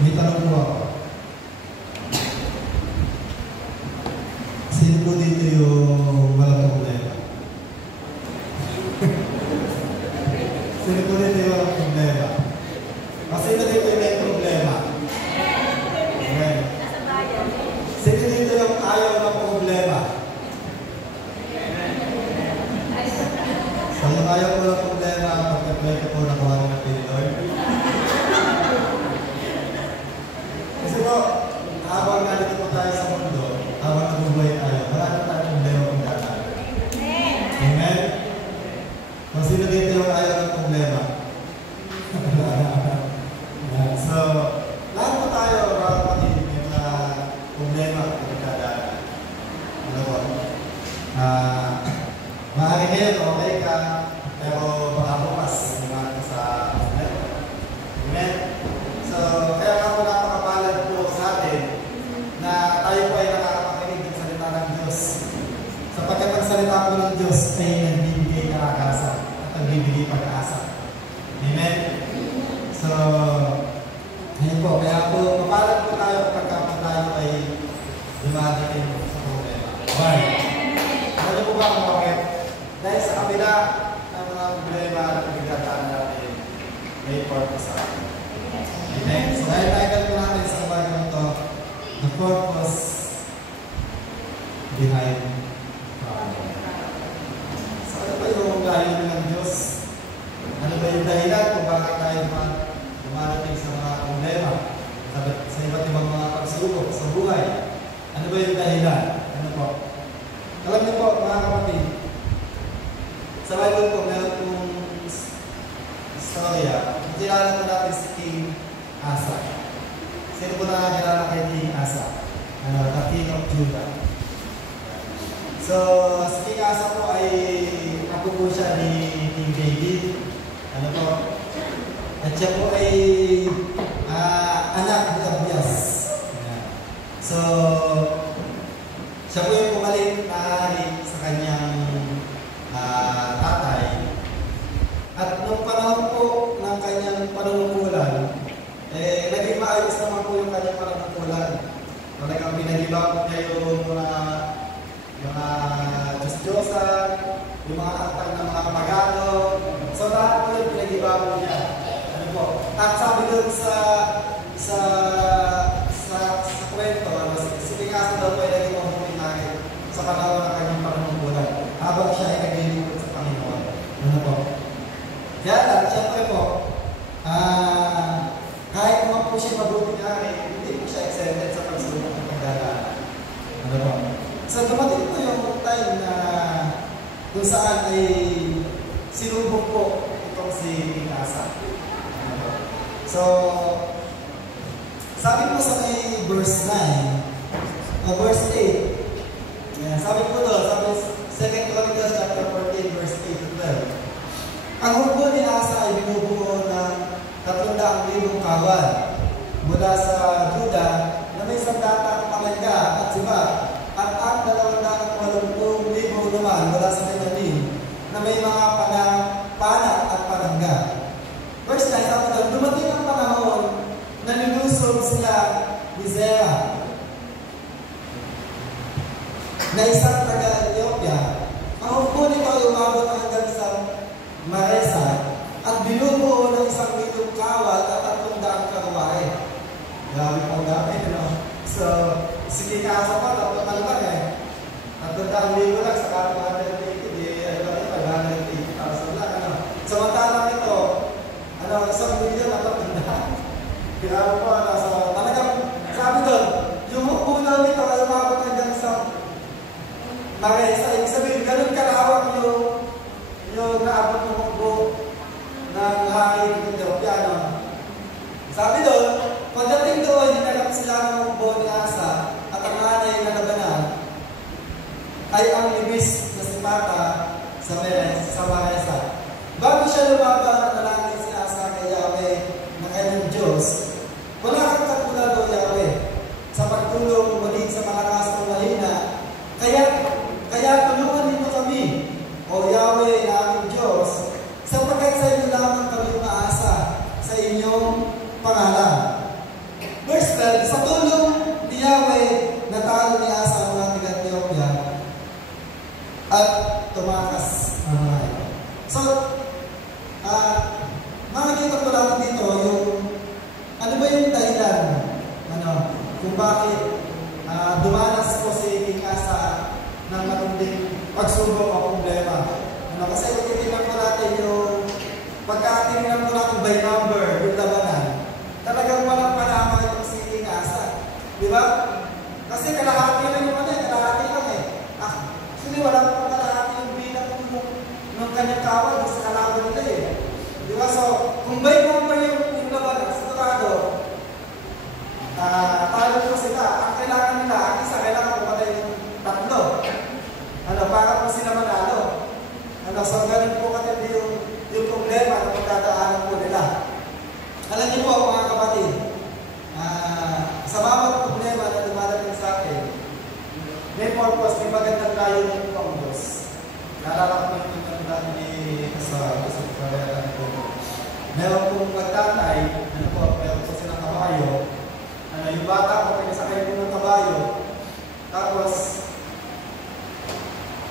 May tanong po ako. Sino po dito yung walang problema? Sino po dito yung walang problema? Sino dito yung may problema? Okay. Sino dito yung ayaw ng problema? So yung ayaw po ng problema, pagka-play ko po nakuha ng Pinoy. Kasi po, habang nandito po tayo sa mundo, habang nabubuhay tayo, wala na tayong problema kung data. Amen? Kung sino dito yung ayaw ng problema? So, lahat po tayo, mga kapatid, may mga problema kung data. Ano po? Maaari ngayon, okay ka, pero baka bukas, naman ka sa problema. Amen? So, kaya nga po napakabalad po sa atin na tayo po ay nakakapakinig ng salita ng Diyos. Sapagkat ang salita po ng Diyos ay nagbibigay kalakasan at nagbibigay pag-asa. Amen? So, ayun po. Kaya po, mabalad po tayo kapag po tayo ay dumadating sa problema. Why? Ano po ba ang bakit? Dahil sa kabila ng mga problema na pagkakataan natin, may purpose sa atin. Amen. So, dahil title po natin sa bagay nito, the purpose behind problem. So, ano ba yung layunin ng Diyos? Ano ba yung dahilan kung bakit tayo dumarating sa mga problema, sa iba't ibang mga pagsubok sa buhay? Ano ba yung dahilan? Ano po? Alam niyo po, mga kapatid, sa Bible po, meron pong istorya. Kilala po natin si King Asa. Sino po nakakilala kay King Asa? The King of Judah. So, si King Asa po ay apo po siya ni King David. Ano po? At siya po ay anak ni Abias. So, siya po yung pumalit na hari sa kanyang tatay. At nung panahon po ng kanyang panunungkulan, naging maayos naman po yung kanyang panunungkulan. Talagang pinag-iba niya yung mga Diyos-Diyosan, yung mga aktak ng mga pagano. So lahat po yung pinag-iba po niya. Ano po? At sabi doon sa kwento, si Picasso daw po ay naging mabuting hari sa panahon ng kanyang panunungkulan habang siya ay naglilingkod sa Panginoon. Ano po? Kaya lang, siyempre po, kahit naman po siya mabuting hari, hindi po siya excited sa pagsulong ng pagdadaan. Ano po? So, dumating po yung time na kung saan ay sinubok po itong si King Asa. Ano po? So, sabi po sa may verse 9, verse 8, sabi po doon, sabi 2 Chronicles chapter 14, verse 8 to 12. Ang hukbo ni Asa ay binubuo ng 300,000 kawal mula sa Juda na may sandatang pangalaga at siba at ang 280,000 naman mula sa Benjamin na may mga panak at panangga. Verse 9, sabi doon, dumating ang panahon na nilusog sila ni Zerah na isang taga-Ethiopia. Ang hukbo nito ay umabot hanggang sa Maresa at binubuo ng 1,000 kawal at 300 karuwahe. Grabe pang dami, no? So, si King Asa pa, dapat lang eh. 300,000 lang sa kapag 180, ano lang yun, 580,000 lang, ano? Samantalang ito, 1,000,000 at 300. Grabe po, so, talagang, sabi doon, yung hukbo nito ay umabot hanggang sa Maresa. Ibig sabihin, ganun kalawak yung naabot ng hukbo ng hari ng Ethiopia. Sabi doon, pagdating doon, hinarap sila ng hukbo ni Asa at ang hanay na labanan ay ang libis na sipata sa Maresa. Bago siya lumaban, nalangin si Asa kay Yahweh na kanyang Diyos. Wala kang katulad o Yahweh sa pagtulong muli sa mga kastong mahina. Kaya tulungan ninyo kami, O Yahweh na aming Diyos, Makikita ko lang dito yung ano ba yung dahilan kung bakit dumanas po si King Asa ng matinding pagsubok o problema. Kasi kung titignan po natin yung pagkakatingnan po natin by number, yung labanan, talagang walang panama itong si King Asa. Di ba? Kasi kalahati lang yung kalahati lang eh. Actually, walang kalahati yung bilang ng kanyang kawal sa kalaban nila eh. Di ba? So, kung by number yung labanan, sigurado, talo po sila. Ang kailangan nila, ang isa, kailangan pumatay yung tatlo. Para po sila manalo. So, ganun po katindi yung problema na pagkadaanan po nila. Alam niyo po, mga kapatid, sa bawat problema na dumadating sa atin, may purpose, may magandang layunin po ang Diyos. Naalala ko yung pagkandaan ni sa Karayatan po. Meron pong magtatay, meron po silang kabayo. Yung bata po, pinasakay po ng kabayo. Tapos,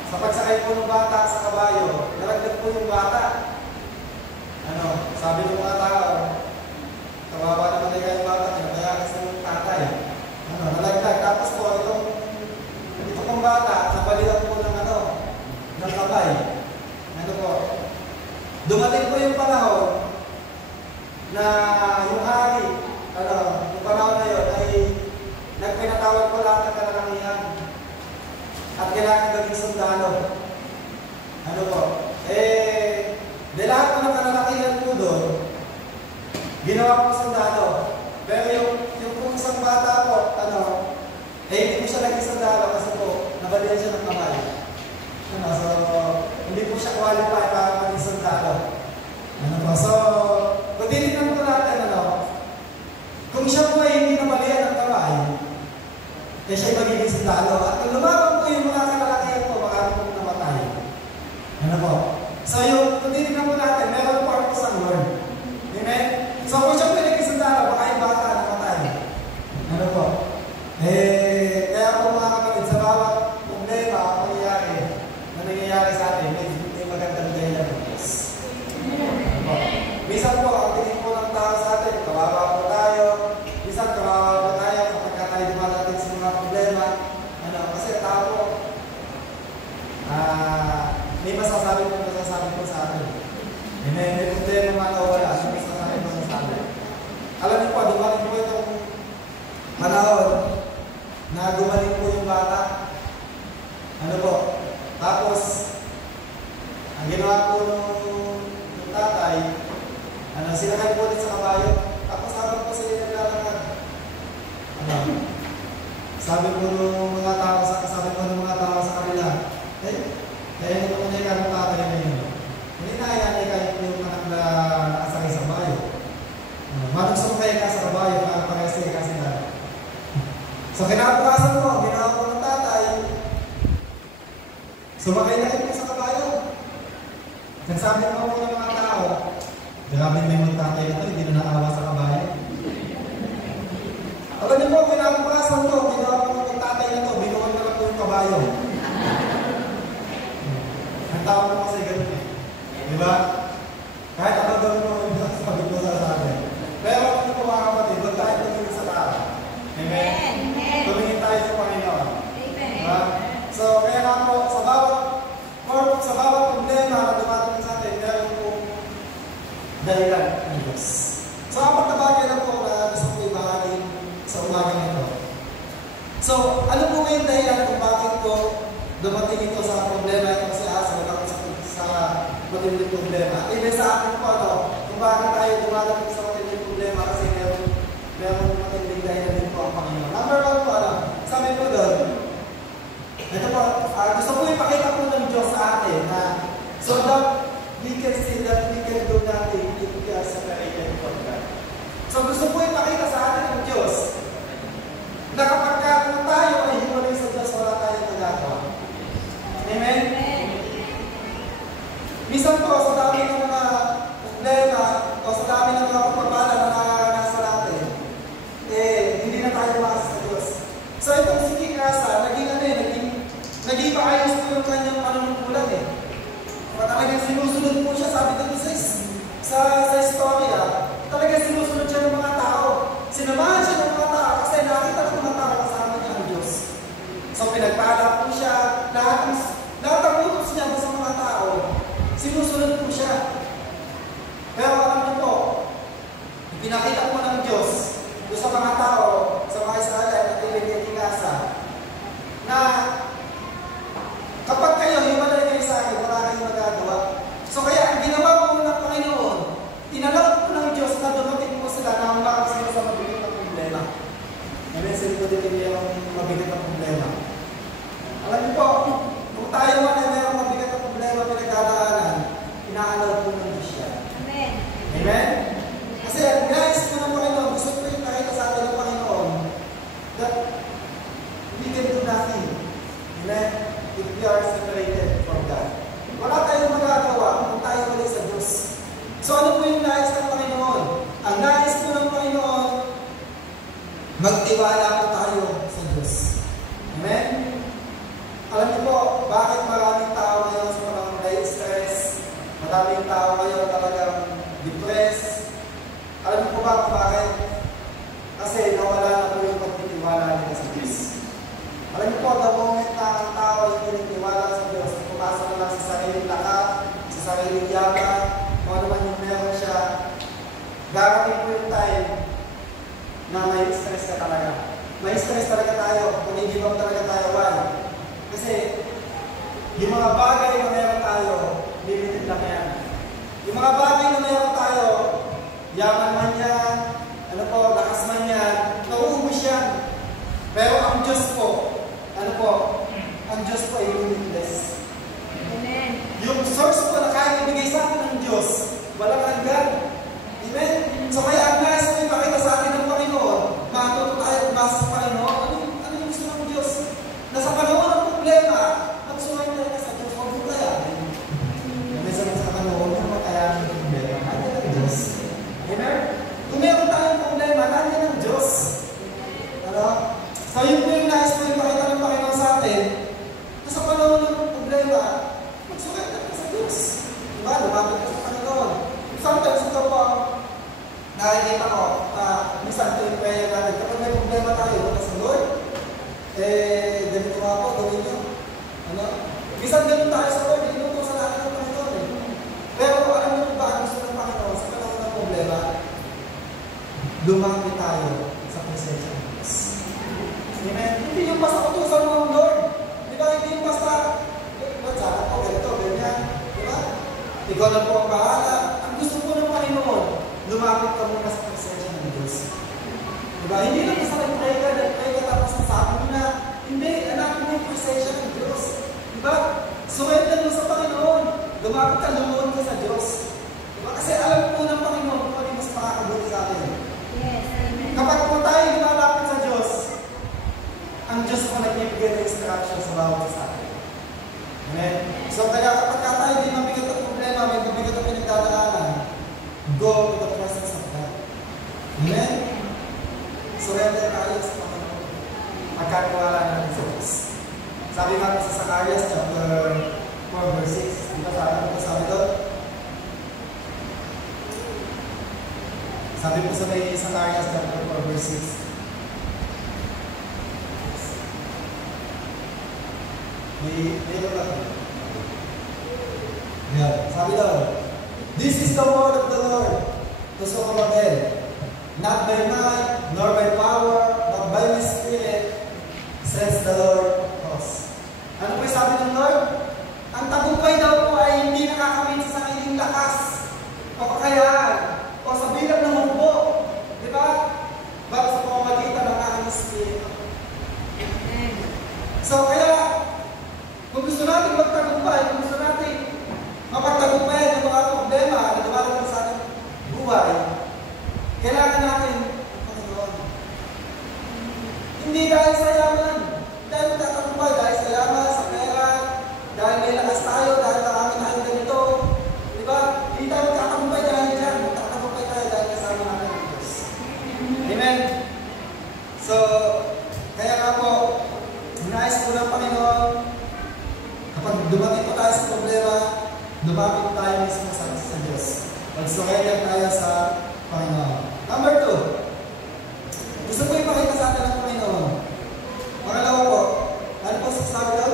sa pagsakay po ng bata sa kabayo, naragdag po yung bata. Sabi ng mga tao, kawawa naman na yung bata, kaya kasi yung tatay. Nalagdag. Tapos po, ito pong bata, nabalilan po ng kabay. Dumating po yung panahon na yung hari, yung panahon na yun, ay nagpinatawag po lahat ng kalalakihan. At kailangan gawing sundalo. De lahat po ng kalalakihan po doon, ginawa po sundalo. Pero yung kung isang bata po, hindi po siya naging sundalo kasi po, nabalian siya ng kamay. So, hindi po siya qualify para maging sundalo. So, kung titignan po natin, kung siya po ay hindi nabalian ng kamay, siya magiging sundalo. At kung lumaban po yung mga kalalakihan po, baka po namatay. So, kung titignan po natin, meron po ako sa Lord. Amen? So, kung siya po naging sundalo, baka yung bata namatay. Kaya po mga kapatid, sa bawat problema, nangyayari sa atin, may magandang dahilan ng Diyos. Minsan po, ang tingin po ng tao sa atin, kawawa po tayo. Minsan, kawawa po tayo kapag tayo dumadating sa mga problema. Kasi tao po, may masasabi po sa atin. May problema wala, may masasabi. Alam niyo po, dumating po itong panahon na gumaling po yung bata. Tapos, ang ginawa po ng tatay, sinakay po ulit sa kabayo. Tapos habang po sila naglalakad, sabi po ng mga tao sa kanila, kaya nito po niya yung tatay na yun. Hindi na kaya yung anak na nakasakay sa kabayo. Manong sumakay ka sa kabayo, parehas ka sila. So kinabukasan po, ginawa po ng tatay, sumakay na rin po sa kabayo. Nagsabi po ng mga tao, grabe may magtatay na ito, hindi na naawa sa kabayo. Alam niyo po, kinabukasan po, ginawa po ng magtatay na ito, binuwan na lang po yung kabayo. Ang tao po kasi ganun eh. Diba? Kahit ako gawin mo, sabi ko sa akin. Pero kung po mga kapatid, huwag tayo tumingin sa tao. Amen? Tumingin tayo sa Panginoon. Diba? So, kaya nga po, sa bawat problema na dumating sa atin, meron po dahilan ng Diyos. So, apat na bagay lang po na gusto ko ibahagi sa umagang ito. So, ano po yung dahilan kung bakit po dumating ito sa problema itong si Asa sa matinding problema? At ibig sa akin po, kung bakit tayo dumadating sa matinding problema kasi meron matinding dahilan din po ang Panginoon. Number one po, sabi po doon, ito po, gusto ko ipakita po ng Diyos sa atin na so that we can see that we can do nothing if we are separated from God. So gusto ko ipakita sa atin ng Diyos na kapag tayo ay hiwalay sa Diyos, wala tayong nagagawa. Amen? Minsan po, sa dami ng mga problema o sa dami ng mga pagpapala na nakakanasan natin, hindi na tayo makas sa Diyos. So itong si King Asa, naging maayos po yung kanyang panunungkulan eh. Talagang pinakita po ng Diyos doon sa mga tao, sa mga Israelite at Pilipinasa, na kapag kayo hiwalay kayo sa akin, wala kayong magagawa. So kaya ang ginawa po ng Panginoon, tinalak po ng Diyos na dumating po sila na humarap sila sa mabigat na problema. Namensin po din yung mabigat na problema. Alam niyo po, kung tayo man ay mayroong mabigat na problema pinagdadaanan, inaalaw po ng Diyos siya. Amen. Amen? Kasi ang nais po ng Panginoon, gusto po yung nakita sa atin ng Panginoon that we can do nothing. Amen? If we are separated from God. Wala tayong magagawa kung tayo ulit sa Diyos. So ano po yung nais ng Panginoon? Ang nais po ng Panginoon, magtiwala po tayo sa Diyos. Amen? Alam niyo po, bakit maraming tao ngayon sa mga na-stress, maraming tao ngayon talagang depressed. Alam niyo po ba kung bakit? Kasi nawala na po yung pagtitiwala nila sa Diyos. Alam niyo po, the moment na ang tao ay pinitiwala sa Diyos, pumasa na lang sa sariling lakas, sa sariling yaman, kung ano man yung meron siya, darating po yung time na may stress ka talaga. May stress talaga tayo, kung hindi ba talaga tayo, why? Kasi yung mga bagay na meron tayo, limited lang yan. Yung mga bagay na meron tayo, yaman man yan, ano po, lakas man yan, nauubos yan. Pero ang Diyos po, ano po, ang Diyos po ay limitless. Amen. Yung source po na kaya ibigay sa atin ng Diyos, walang hanggan. Amen? So kaya ang nais po ipakita sa atin ng Panginoon, matuto tayo basa sa Panginoon, ano yung gusto ng Diyos? Nasa panahon ng problema, mag-surrender ka sa Diyos, huwag mo kayanin. May sabi sa Panginoon, huwag mo kayanin yung problema, nandiyan ang Diyos. Amen? Kung meron tayong problema, nandiyan ang Diyos. Ano? So yun po yung nais po ipakita ng Panginoon sa atin, nasa panahon ng problema, mag-surrender ka sa Diyos. Diba? Lumapit ka sa Panginoon. Sometimes ito po, nakikita ko, minsan ito yung prayer natin, kapag may problema tayo, kasi Lord, ganito nga po, gawin nyo. Ano? Minsan ganun tayo sa Lord, inutusan natin ng Panginoon eh. Pero alam mo ba ang gusto ng Panginoon sa panahon ng problema? Lumapit tayo sa presensya ng Diyos. Amen? Hindi yung basta utusan mo ang Lord. Di ba? Hindi yung basta, sana po, ganito, ganyan. Di ba? Ikaw na po ang bahala. Ang gusto po ng Panginoon, lumapit ka muna sa presensya ng Diyos. Diba? Hindi lang basta nag-pray ka, tapos nasabi mo na, hindi, hanapin mo yung presensya ng Diyos. Diba? Surrender mo sa Panginoon. Lumapit ka, lumuhod ka sa Diyos. Diba? Kasi alam po ng Panginoon kung ano mas makakabuti sa atin. Yes, amen. Kapag po tayo lumalapit sa Diyos, ang Diyos po nagbibigay ng instruction sa bawat sa atin. Amen? So kaya kapag tayo di mabigat ang problema, may mabigat ang pinagdadaanan, go to the presence of God. Amen? Surrender tayo sa Panginoon. Magkatiwala natin sa Diyos. Sabi nga sa Zacarias chapter 4 verse 6. Di ba sabi doon? Sabi po sa may Zacarias chapter 4 verse 6. May ba? Yeah. Sabi doon, this is the word of the Lord to Zerubbabel, not by might, nor by power, but by my Spirit, says the Lord of hosts. Ano po sabi ng Lord? Ang tagumpay daw po ay hindi nakakamit sa sariling lakas, o kakayaan, o sa bilang ng hukbo. Di ba? Bago sa pamamagitan ng aking Spirit. So kaya, kung gusto natin magtagumpay, kung gusto natin mapagtagumpayan ng mga problema na dumarating sa ating buhay, kailangan natin ang Panginoon. Hindi dahil sa yaman, dahil magtatagumpay, dahil sa yaman, sa pera, dahil may lakas tayo, dahil marami tayong ganito. Di ba? Hindi tayo magtatagumpay dahil dyan. Magtatagumpay tayo dahil kasama natin ang Diyos. Amen? So, kaya nga po, nais po ng Panginoon, kapag dumating po tayo sa problema, lumapit tayo mismo sa Diyos. Mag-surrender tayo sa Panginoon. Number 2, gusto ko ipakita sa atin ng Panginoon. Pangalawa po, ano po sa sabi daw?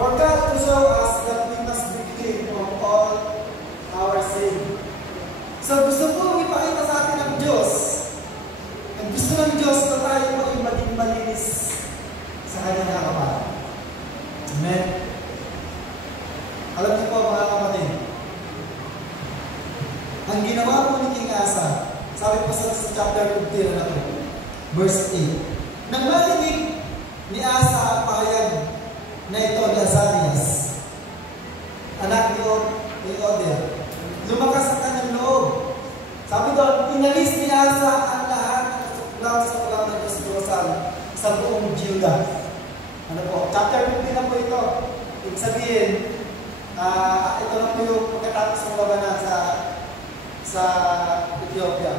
For God to show us that we ginawa po ni King Asa, sabi po sa chapter 15 na ito, verse 8. Nang marinig ni Asa ang pahayag na ito ni Azarias, anak ni Oded, lumakas ang kanyang loob. Sabi doon, inalis ni Asa ang lahat ng kasuklam sa ulam ng Diyos-Diyosan sa buong Juda. Ano po? Chapter 15 na po ito. Ibig sabihin, ito na po yung pagkatapos ng labanan sa Ethiopia.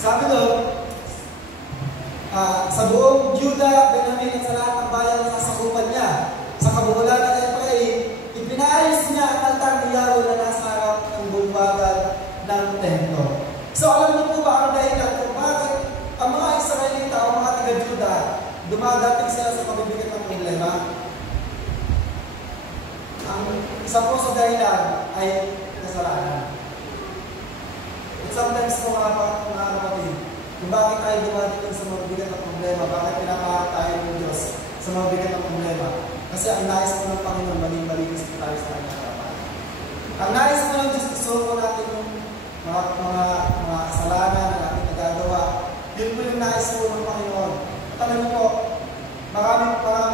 Sabi doon, sa buong Juda, Benjamin at sa lahat ng bayan na sasakupan niya, sa kabuulan ng Ephraim, ipinaayos niya ang altar ni Yahweh na nasa harap ng bumbagan ng templo. So alam niyo po ba ang dahilan kung bakit ang mga Israelita o mga taga-Juda dumadating sila sa pabibigat ng problema? Ang isa po sa dahilan ay kasalanan. At sometimes po mga kapatid, kung bakit tayo dumadating sa mabibigat ng problema, bakit pinapahal tayo ng Diyos sa mabibigat ng problema? Kasi ang nais po ng Panginoon, malinis po tayo sa kanyang harapan. Ang nais po ng Diyos, gusto po natin yung mga kasalanan na natin nagagawa. Yun po yung nais po ng Panginoon. At alam niyo po, marami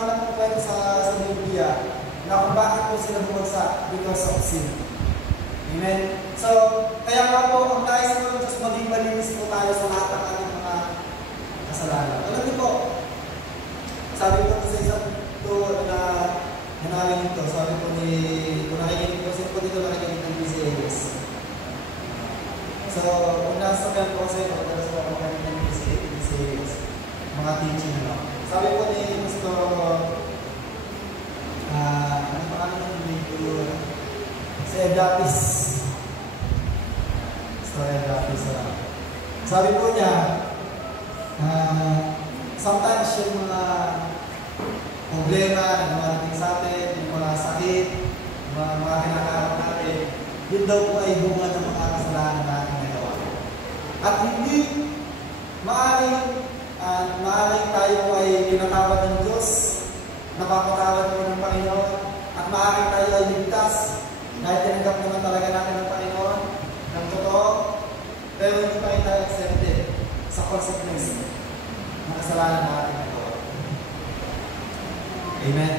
na po kwento sa Biblia na kung bakit po sila bumagsak because of sin. Amen? So, kaya nga po, ang nais po ng Diyos, maging malinis po tayo sa lahat ng ating mga kasalanan. Alam niyo po, sabi ko sa isang na namin ito, sabi ko kung nakikinig ko, kasi po dito nakikinig ng PCAs. So, kung nasa sabihan ko kasi ito, dalas ko nakikinig ng PCAs, mga teaching na. Sabi ko ni Pastor, ano pa kami ng video, si Edapis. Pastor Edapis. Sabi po niya, sometimes yung mga problema na dumarating sa atin, yung mga sakit, yung mga kinakaharap natin, yun daw po ay bunga ng mga kasalanan natin nagawa. At hindi maaaring tayo po ay pinatawad ng Diyos, napapatawad po ng Panginoon, at maaaring tayo ay ligtas, dahil tinanggap naman talaga natin ng Panginoon, ng totoo, pero hindi pa rin tayo accepted sa consequence ng kasalanan natin nagawa. Amen?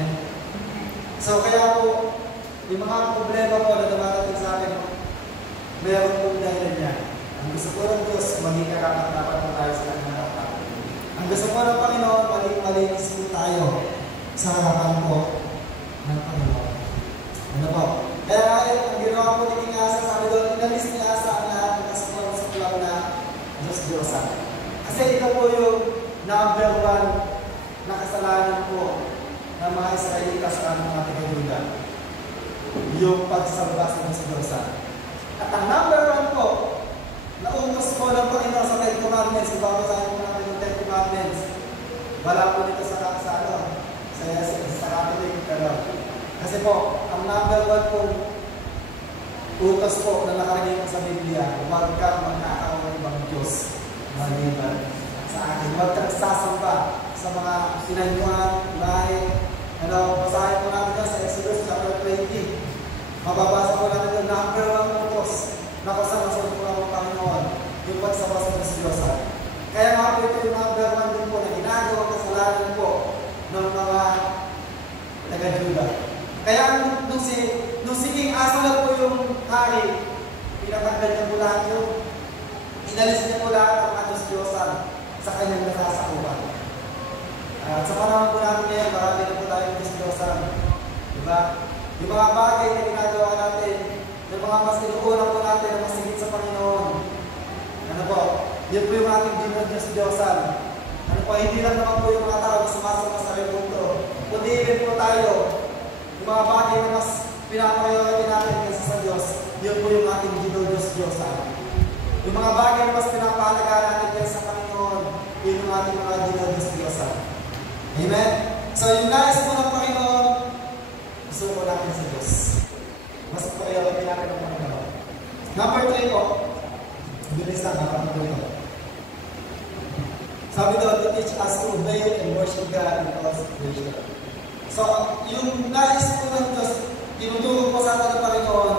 So, kaya po, yung mga problema po na dumarating sa atin, meron po dahilan niya. Ang gusto po ng Diyos, maging karapat-dapat po tayo sa kanyang harapan. Ang gusto po ng Panginoon, maging malinis po tayo sa harapan po ng Panginoon. Ano po? Kaya ang ginawa po ni King Asa, sabi doon, inalis ni Asa ang lahat ng kasuklam sa kulang na Diyos-Diyosan. Kasi ito po yung number 1 na kasalanan po ng mga Israelita sa mga taga-Juda, yung pagsasamba sa Diyos-Diyosan. At ang number 1 po, na utos po ng Panginoon sa 10 Commandments, kung babasahin po natin yung 10 Commandments, wala po dito sa Catholic, pero kasi po, ang number 1 po, utos po na nakalagay po sa Biblia, huwag kang magkakaroon ng ibang Diyos maliban sa akin. Huwag kang sasamba sa mga sinanyuan, bahay. Basahin po natin sa Exodus chapter 20. Mababasa po natin yung number 1 utos na kasama-sama po ng Panginoon, yung pagsama sa Diyos-Diyosan. Kaya nga po ito yung number 1 din po na ginagawa kasalanan po ng mga taga-Juda. Kaya nung si King Asa na po yung hari, pinatanggal niya po lahat yung inalis niya po lahat ng mga Diyos-Diyosan sa kanyang nasasakupan. Sa panahon po natin ngayon, marami na po tayong Diyos-Diyosan. Diba? Yung mga bagay na ginagawa natin, yung mga mas inuuna po natin na masigit sa Panginoon. Ano po? Yun po yung ating Diyos-Diyosan. Ano po? Hindi lang naman po yung mga tao na sumasama sa repunto. Kundi rin po tayo, yung mga bagay na mas pinapriority natin kasi sa Diyos, yun po yung ating Diyos-Diyosan. Yung mga bagay na mas pinapahalaga natin kasi sa Panginoon, yun yung ating mga Diyos-Diyosan. Amen? So, yung nais mo ng Panginoon, gusto mo natin sa Diyos. Mas priority natin ang Panginoon. Number 3 po, bilis lang, nakapag ito. Sabi doon, to teach us to obey and worship God in all situation. So, yung nais po ng Diyos, tinutulong po sa atin ng Panginoon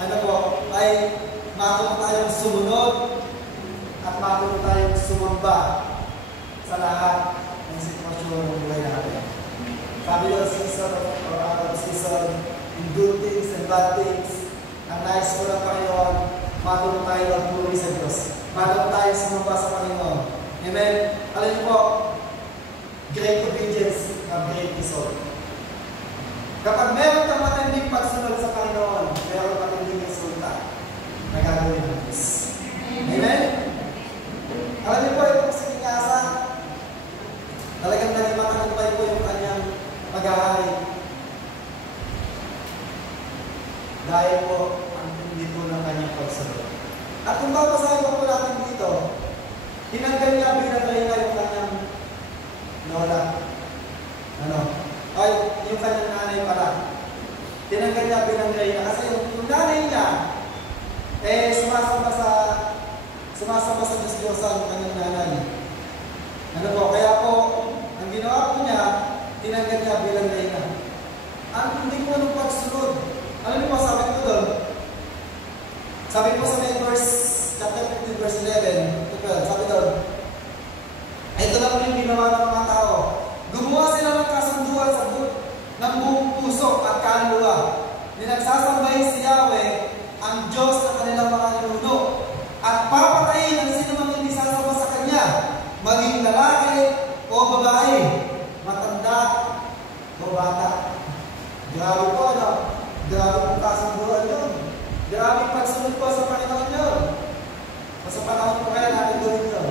ano po, ay matuto tayong sumunod at matuto tayong sumamba sa lahat ng sitwasyon ng buhay natin. Sabi doon, season or out of season, in good things and bad things, ang nais ko ng Panginoon, matuto tayo ng puri sa Diyos. Matuto tayo sumamba sa Panginoon. Amen? Alam niyo po, great obedience ang great result. Kapag meron kang matinding pagsunod sa Panginoon, meron kang matinding resulta na gagawin ng Diyos. Amen? Alam niyo po, itong si King Asa, talagang naging matagumpay po yung kanyang pag-ahari. Dahil po, ang hindi po ng kanyang pagsunod. At kung babasahin po natin dito, tinanggal niya bilang reyna yung kanyang lola. Ay, yung kanyang nanay pala. Tinanggal niya bilang reyna. Kasi yung nanay niya, sumasamba sa Diyos-Diyosan ng kanyang nanay. Kaya po, ang ginawa po niya, tinanggal niya bilang reyna. Ang hindi po nung pagsunod. Alam niyo po, sabi ko doon, sabi po sa chapter 15, verse 11, sabi doon, ito lang po yung ginawa ng mga tao. Gumawa sila ng kasunduan ng buong puso at kaluluwa. Nagsasambahin si Yahweh, ang Diyos na kanilang mga ninuno, at papatayin ang sino mang hindi sasamba sa Kanya, maging lalaki o babae, matanda o bata. Grabe po, ano? Grabe po kasunduan yun. Grabe pagsunod po sa Panginoon yun. Sa panahon po kaya natin gawin yun.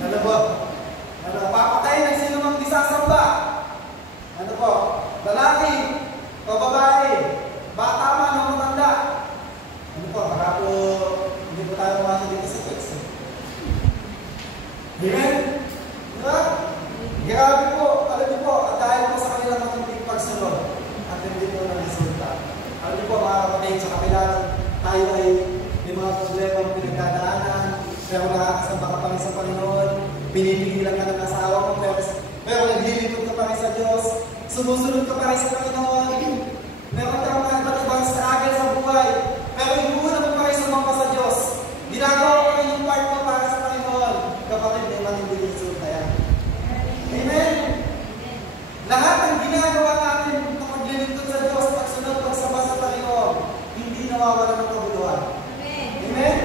Ano po? Papatayin ang sino mang hindi sasamba. Ano po? Lalaki o babae, bata man o matanda. Ano po? Para po hindi po tayo pumasok dito sa text. Amen? Diba? Grabe po. Alam niyo po, at dahil po sa kanilang matinding pagsunod at hindi po ng resulta. Alam niyo po, mga kapatid, sa kapila tayo ay may mga problema pinagdadaanan, pero nakakasamba ka pa rin sa Panginoon, pinipigilan ka ng asawa mo, pero naglilipod ka pa rin sa Diyos, sumusunod ka pa rin sa Panginoon, meron kang mga iba't ibang struggle sa buhay, pero inuuna mo pa rin sumamba sa Diyos. Ginagawa ko rin yung part mo para sa Panginoon. Kapatid, may matinding resulta yan. Amen? Lahat ng ginagawa natin na maglilingkod sa Diyos, pagsunod, pagsamba sa Panginoon, hindi nawawala ng kabuluhan. Amen?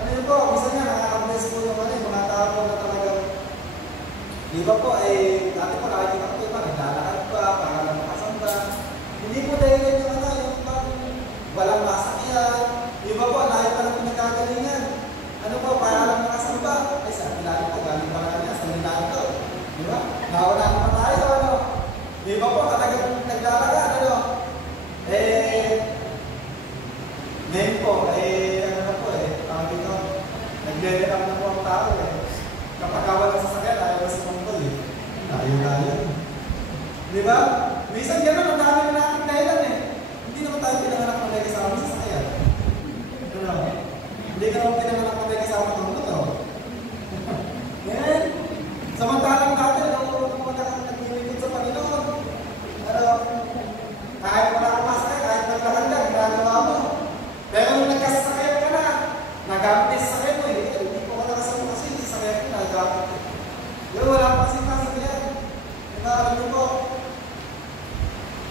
Ano yun po? Minsan nga, nakaka-bless po yung mga tao na talagang iba po, dati po nakikita ko iba, naglalakad pa, para lang makasamba. Hindi po dahil yung walang masakyan. Iba po, lahat pa lang pinagkagalingan. Ano po, para lang makasamba. Ay, sa ilalim po, galing pa lang niya, sa ilalim to. Di ba? Nawala naman tayo, ano? Iba po, talagang naglalakad, ano? Ngayon po, ano na po, dito, nagle-level na po ang tao, Kapag walang sasakyan, ayaw sa pangkol, Layo-layo. Di ba? Minsan gano'n, ang dami na natin dahilan, Hindi naman tayo pinanganak ng may kasama sa sasakyan. Ano? Hindi ka naman pinanganak ng may kasama ng motor. Yan. Samantalang natin, naglilingkod sa Panginoon. Kahit wala kang masakay, kahit naglakad ka, ginagawa mo. Pero nung nagkasasakyan ka na, nagamit yung sasakyan mo, hindi ko ka nakasama kasi yung sasakyan ko, nagamit. Pero wala pa kasi yan. Alam niyo po,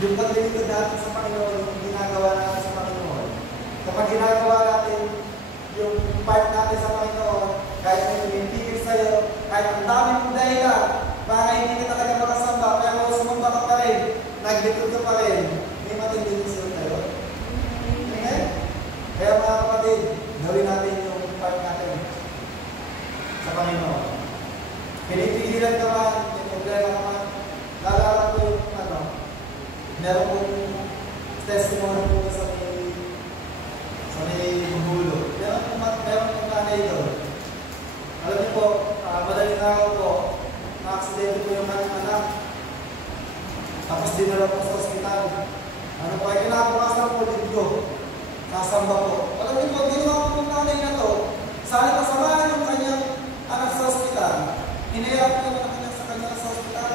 yung paglilingkod natin sa Panginoon, yung ginagawa natin sa Panginoon. Kapag ginagawa natin yung part natin sa Panginoon, kahit may tumipigil sa'yo, kahit ang dami mong dahilan, para hindi ka talaga makasamba, pero sumamba ka pa rin, naglingkod ka pa rin, may matinding resulta tayo. Amen? Kaya mga kapatid, gawin natin yung part natin sa Panginoon. Pinipigilan ka man, may problema ka man, lalala ko yung meron kong testimony po sa may bubulo. Meron kong nanay doon. Alam niyo po, madaling araw po, na-accident po yung anak. Tapos dinala po sa ospital. Ano po, ay kinabukasan po dito. Sasamba po. Alam niyo po, ginawa po ng nanay na to, sana kasamahan yung kanyang anak sa ospital. Hinayap po yung anak sa kanya sa ospital.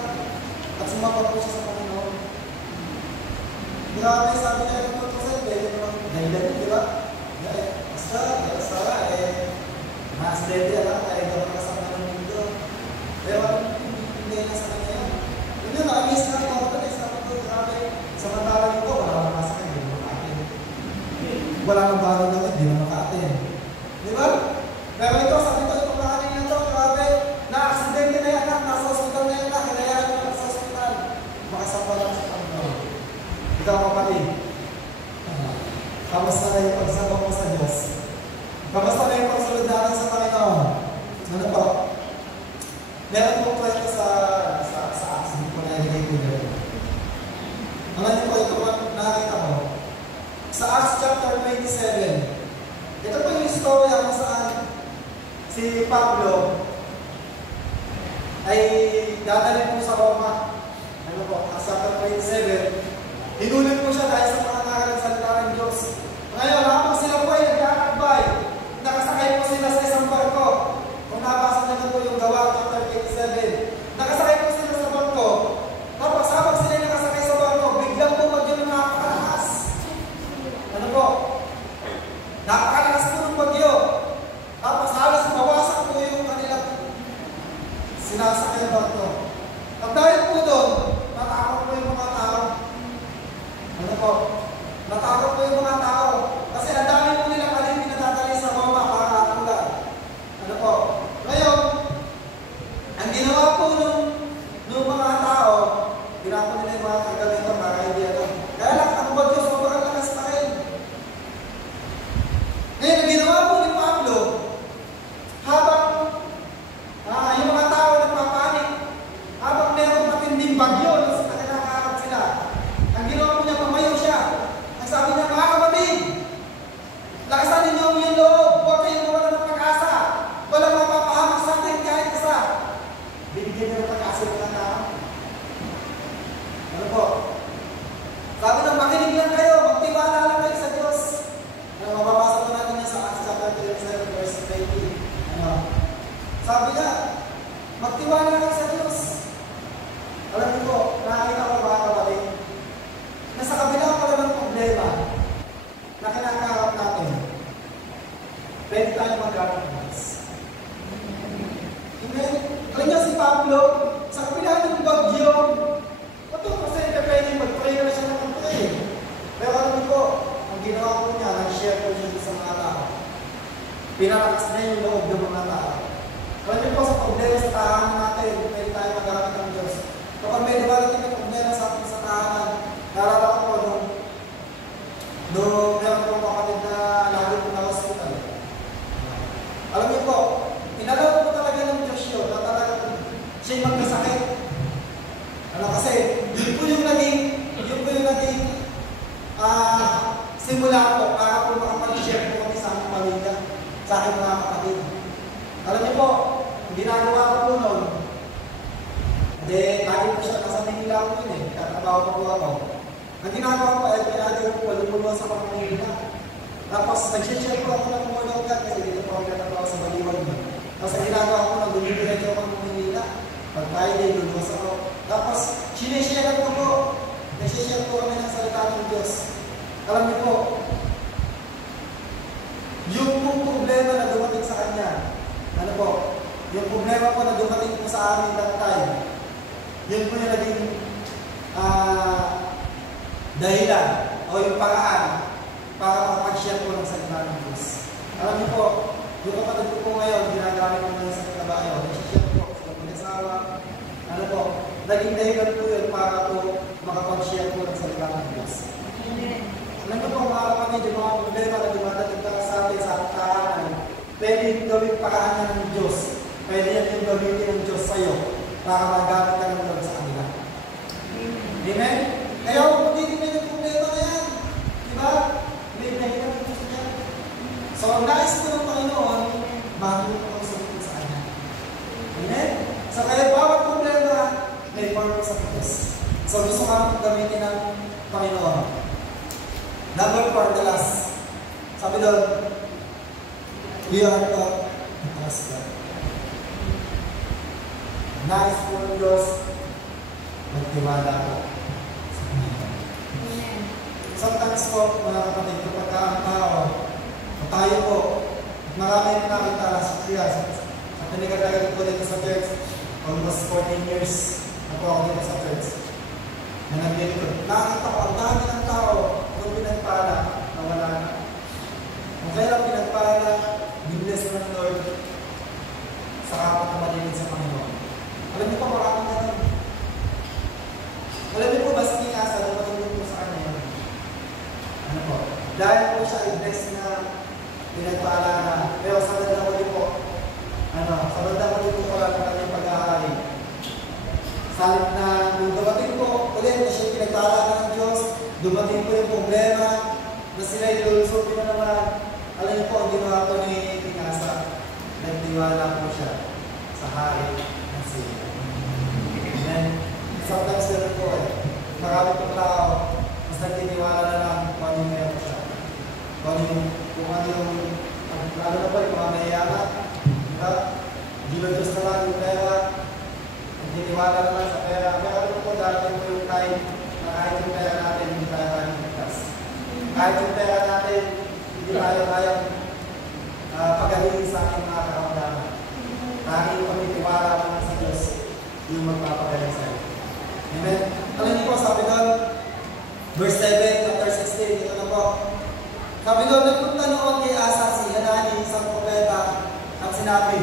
At sumapa po siya sa Panginoon. Grabe, sabi niya, ito po sa pwede naman Sinailan yun, di ba? Basta, mas-dede lang, kaya gawin kasama ng mundo. Pero, hindi na sa kanya yan. Yun yun, nakamiss na ako ito, sabi ko, grabe. Samantalang ito, wala nang masakit, hindi mo makatin. Wala nang bago naman, hindi mo makatin. Di ba? Pero ito, sabi ko, itong kahanin na ito, grabe. Na-aksidente na yan, nasa hospital na yan, kinayaan mo lang sa hospital. Makasapa lang sa Panginoon. Ikaw kapatid. Kamusta na yung pagsama mo sa Diyos? Kamusta na yung pagsunod natin sa Panginoon? Ano po? Meron po kwento sa Acts, hindi ko na-ilagay ko dyan. Ang ano po, ito po nakita mo. Sa Acts chapter 27, ito po yung istorya kung saan si Pablo ay dadalhin po sa Roma. Ano po, Acts chapter 27, hinulid po siya dahil sa mga ng salita ng Diyos. Ngayon, habang sila po ay nagkakabay, nakasakay po sila sa isang barko. Kung nabasa na po yung Gawa, chapter 27, nakasakay po sila sa barko. Tapos, habang sila nakasakay sa barko, biglang po bagyo ng napakalakas. Ano po? Napakalakas po ng bagyo. Tapos, halos mawasak po yung kanilang sinasakay ng barko. At dahil po doon, natakot po yung mga tao. Ano po? Natakot po yung mga tao. Kasi ang dami po nilang alin pinadadali sa Roma para atulan. Ano po? Ngayon, ang ginawa po nung mga tao, ginawa nila yung mga kagamitan para hindi ano. Kaya lang, ang bagyo sobrang lakas pa rin. Ngayon, ang ginawa po ni Pablo, habang yung mga tao nagpapanik, habang meron matinding bagyo, nasa kinakaharap sila, ang ginawa po niya, pamayo siya. Ang sabi niya, mga kapatid, lakasan ninyo ang iyong loob, huwag kayong mawala ng pag-asa. Walang mapapahamak sa atin kahit isa. Binigyan niya ng pag-asa ng mga tao. Ano po? Sabi niya, makinig lang kayo, magtiwala lang kayo sa Diyos. Ano, mababasa po natin yan sa Acts chapter 27, verse 20. Ano? Sabi niya, magtiwala lang sa Diyos. Alam niyo po, nakakita ko mga kapatid, na sa kabila pala ng problema na kinakaharap natin, pwede tayo mag-recognize. Amen? Alam niyo si Pablo, sa kabila ng bagyo, ito kasi pwede mag-pray na siya ng mag-pray. Pero alam niyo po, ang ginawa ko niya, nag-share ko niya sa mga tao. Pinalakas na yung loob ng mga tao. Alam niyo po, sa problema sa tahanan natin, pwede tayo mag-gamit ng Diyos. Kapag may darating na problema sa ating sa tahanan, naalala ko po nung meron po kapatid na lagi po na hospital. Alam niyo po, inalaw po talaga ng Diyos yun na talagang siya'y magkasakit. Ano kasi, yun po yung naging simula po para po makapag-share po kami sa aming pamilya, sa aking mga kapatid. Alam niyo po, ginagawa ko po noon, lagi po siya, nasa Manila ko yun katrabaho ko po ako. Ang ginagawa ko ay pinagi ko po, lumulong sa Panginoon. Tapos, nag-share po ako ng kumulong ka kasi dito po ako katrabaho sa Baliwag mo. Tapos, ang ginagawa ko, nag-dumidiretso ako ng Manila. Pag Friday, lulungas ako. Tapos, sinishare ko po. Nag-share po kami ng salita ng Diyos. Alam niyo po, yung problema na dumating sa kanya, ano po, yung problema po na dumating po sa amin that time, yun po yung naging dahilan o yung paraan para makapag-share po ng salita ng Diyos. Alam niyo po, yung kapatid ko po ngayon, ginagamit ko ngayon sa kabayo, nag-share po sa mag-asawa. Ano po, naging dahilan po yun para po makapag-share po ng salita ng Diyos. Alam niyo po, mga kapatid, yung mga problema na dumadating ka sa atin sa tahanan, pwede yung gawin paraan ng Diyos. Pwede yan yung gawin ng Diyos sa'yo para magamit ka ng Lord sa kanila. Amen? Kaya huwag magiging yung problema na yan. Diba? May dahilan ng Diyos niya. So, ang nais ko ng Panginoon, bago ko ang sabihin sa Kanya. Amen? So, kaya bawat problema, may purpose sa Diyos. So, gusto ka gamitin ng Panginoon. Number 4, the last. Sabi doon, we are taught to trust God. Nais po ng Diyos, magtiwala ko sa Panginoon. sometimes po, mga kapatid, kapag ang tao, o tayo po, marami yung nakita sa siya. Sa tinigatagal ko dito sa church, almost 14 years na po ako dito sa church. Na naglilipod. Nakita ko, ang dami ng tao, kung pinagpala, na wala na. Kung kaya pinagpala, binless ng Lord, saka ako kumalilig sa Panginoon. Alam niyo po, maraming ganun. Alam niyo po ba sa Tingasa, dumatulog po sa kanya yun? Ano po? Dahil po siya i-bless na pinagpala na. Pero sa bandang huli po, sa bandang huli po wala ng kanyang pag-aari. Salit na nung dumating po, ulit na siya pinagpala ng Diyos, dumating po yung problema, na sila ilulusot na naman. Alam niyo po, ang ginawa po ni Tingasa, nagtiwala po siya sa hari ng Syria. Amen. Sometimes ganun po marami pong tao, mas nagtitiwala na lang kung ano yung meron siya. Kung ano yung, lalo na po yung mga mayayaman, diba? Gilos na lang yung pera, nagtitiwala na lang sa pera. Pero ano po, darating po yung time na kahit yung pera natin, hindi tayo maligtas. Kahit yung pera natin, hindi tayo kayang pagalihin sa aking mga karamdaman. Tanging pagtitiwala mo sa Diyos, yung magpapagaling sa iyo. Amen? Alam niyo po, sabi doon, verse 7, chapter 16, ito na po. Sabi doon, nagpunta noon kay Asa si Hanani, isang propeta, at sinabi,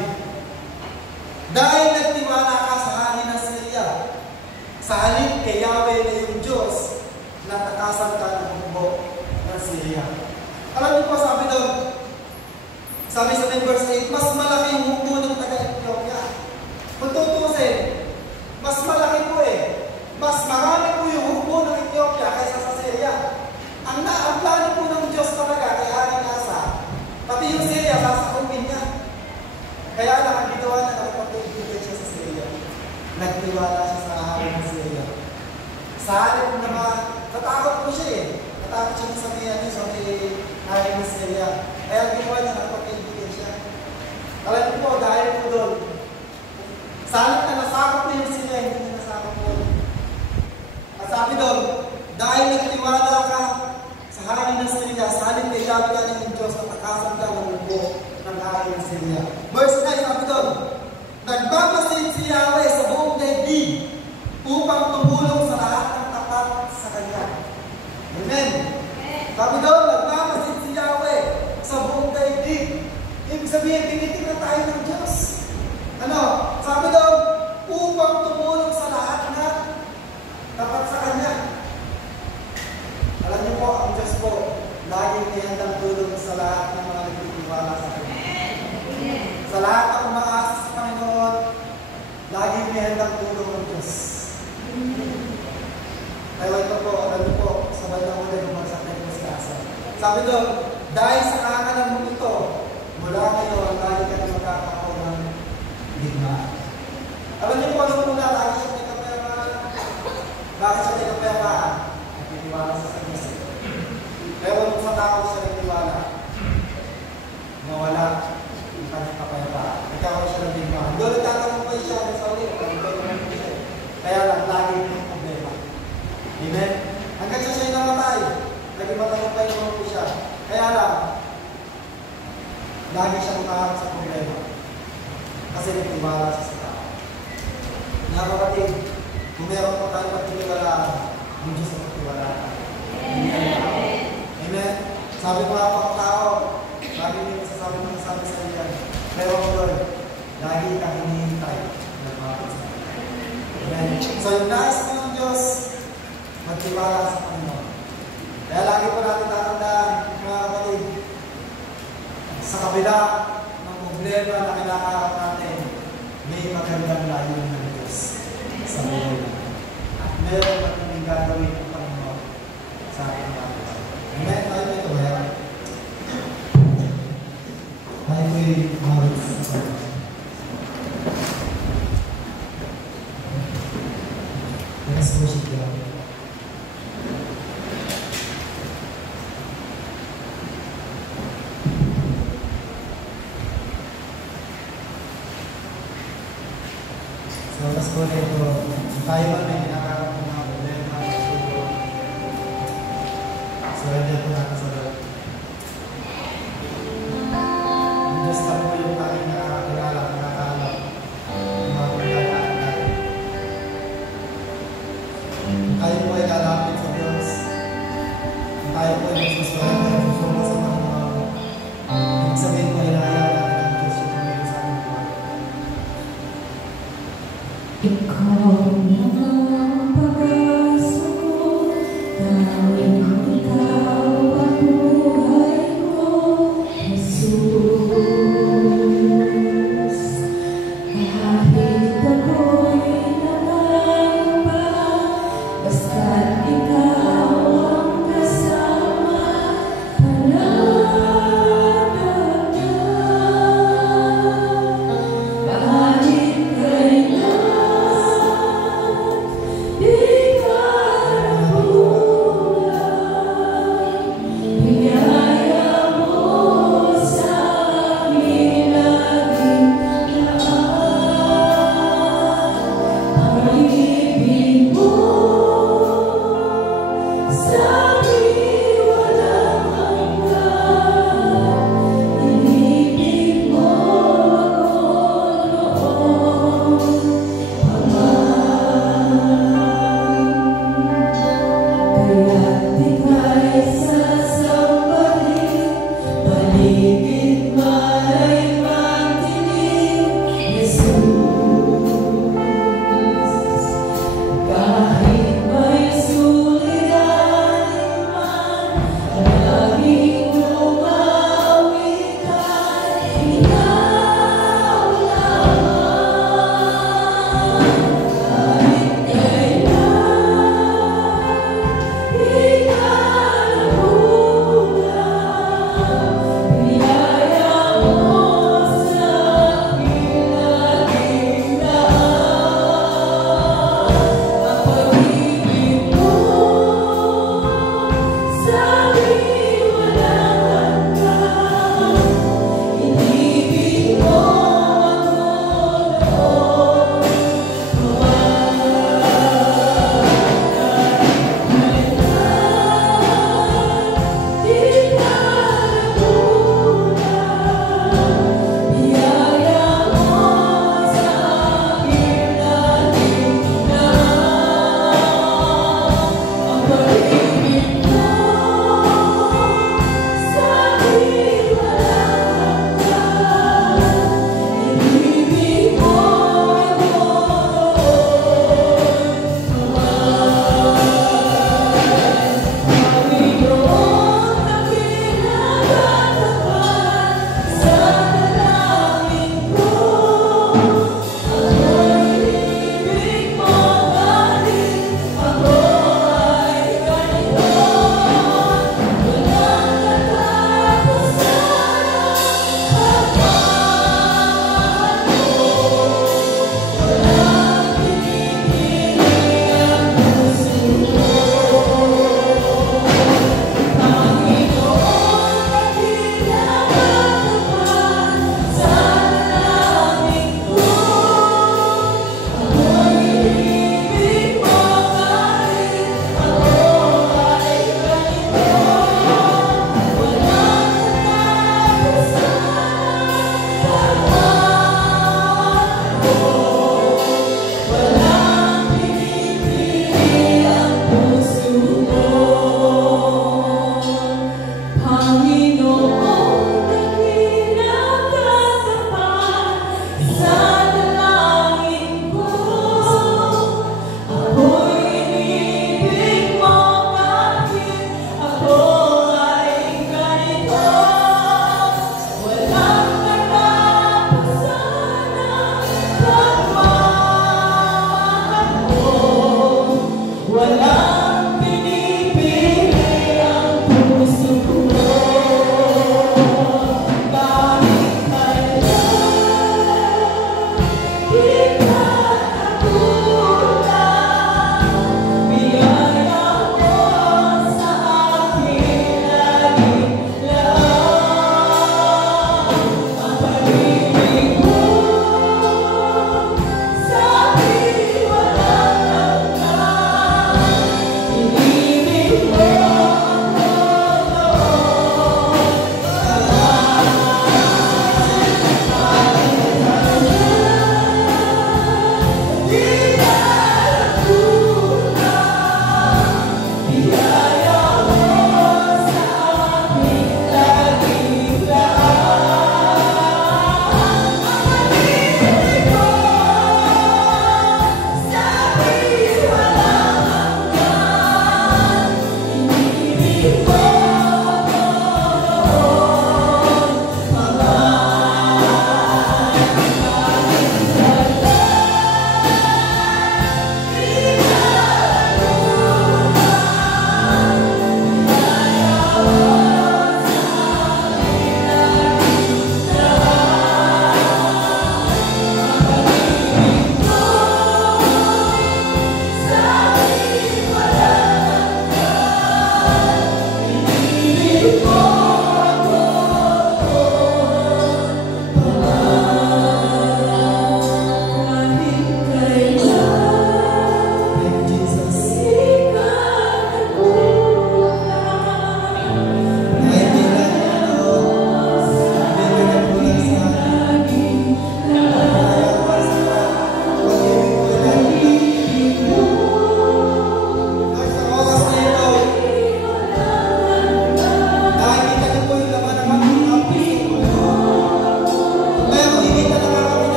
dahil nagtiwala ka sa hari ng Syria, sa halip kay Yahweh na yung Diyos, natakasan ka ng bumbo ng Syria. Alam niyo po, sabi doon, sabi sa verse 8, mas malaki yung hukbo ng taga-Ethiopia. Kung tutusin, mas malaki po mas marami po yung hukbo ng Ethiopia kaysa sa Syria. Ang plano po ng Diyos talaga kay Haring Asa, pati yung Syria, sasakumpin niya. Kaya lang, ang ginawa niya, nakapag-ibigay siya sa Syria. Nagtiwala siya sa hari ng Syria. Sa halip naman, natakot po siya natakot siya sa hari ng Syria. Kaya ang ginawa niya, nakapag-ibigay siya. Alam niyo po, dahil po doon, sa halip na nasakot niya yung Syria, hindi niya nasakot po. At sabi doon, dahil nagtiwala ka sa hari ng Syria, sa halip kay Yahweh ka ng Diyos, natakasan ka ng hukbo ng hari ng Syria. Verse 9, sabi doon, nagbabasid si Yahweh sa buong daigdig upang tumulong sa lahat ng tapat sa Kanya. Amen. Sabi doon, nagbabasid si Yahweh sa buong daigdig. Ibig sabihin, tinitingnan tayo ng Diyos. Sabi doon, upang tumulong sa lahat na tapat sa Kanya. Alam niyo po, ang Diyos po, laging may handang tulong sa lahat ng mga nagtitiwala sa Kanya. Sa lahat ng umaasa sa Panginoon, laging may handang tulong ng Diyos. Kaya ito po, alam niyo po, sa bandang huli, bumagsak na ito si Asa. Sabi doon, dahil sa kakanan mo ito, mula ngayon, lagi ka na magkakaroon ng digmaan. Alam niyo po, alam mo na, lagi siya may kapera. Bakit siya may kapera? Nagtitiwala sa Diyos. Pero kung sa tao siya nagtiwala, mawala yung kanyang kapera. Nagkakaroon siya ng digmaan. Doon nagtatanong pa siya sa ulit. Kaya lang, lagi yung problema. Amen? Hanggang siya namatay, naging matagumpay naman po siya. Kaya lang, lagi siya makaharap sa problema. Kasi nagtiwala siya sa tao. Mga kapatid, kung meron po tayo pagtitiwalaan, ang Diyos ang pagtiwalaan. Amen. Amen. Sabi ko nga pang tao, lagi niyo masasabi sa iyan. Pero Lord, lagi ka hinihintay na lumapit sa akin. Amen. So yung nais mo ng Diyos, magtiwala sa Panginoon. Kaya lagi po natin tatandaan, mga kapatid, sa kabila ng problema na kinakaharap natin, may magandang layunin ng Diyos sa buhay natin. At meron natin gagawin ng Panginoon sa ating mga. Amen? Tayo po ito, kaya? Tayo po yung mawit sa Panginoon. Let's worship God. So, let's go dito. Tayo ba may kinakaroon ng mga problema? Tayo po ay lalapit sa Diyos. Tayo po ay magsusurrender, susumo sa Panginoon. Ibig sabihin po ay naalala natin ang Diyos yung pumili sa ating buhay. Ikaw ang pag-asa ko, tawid ikaw ang buhay ko, Jesus. Kahit ako'y nangangamba, basta't ikaw ang kasama, panatag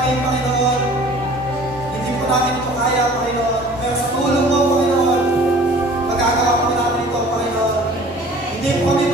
namin, Panginoon. Hindi po namin ito kaya, Panginoon. Pero sa tulong mo, Panginoon, magagawa po namin ito, Panginoon. Hindi po kami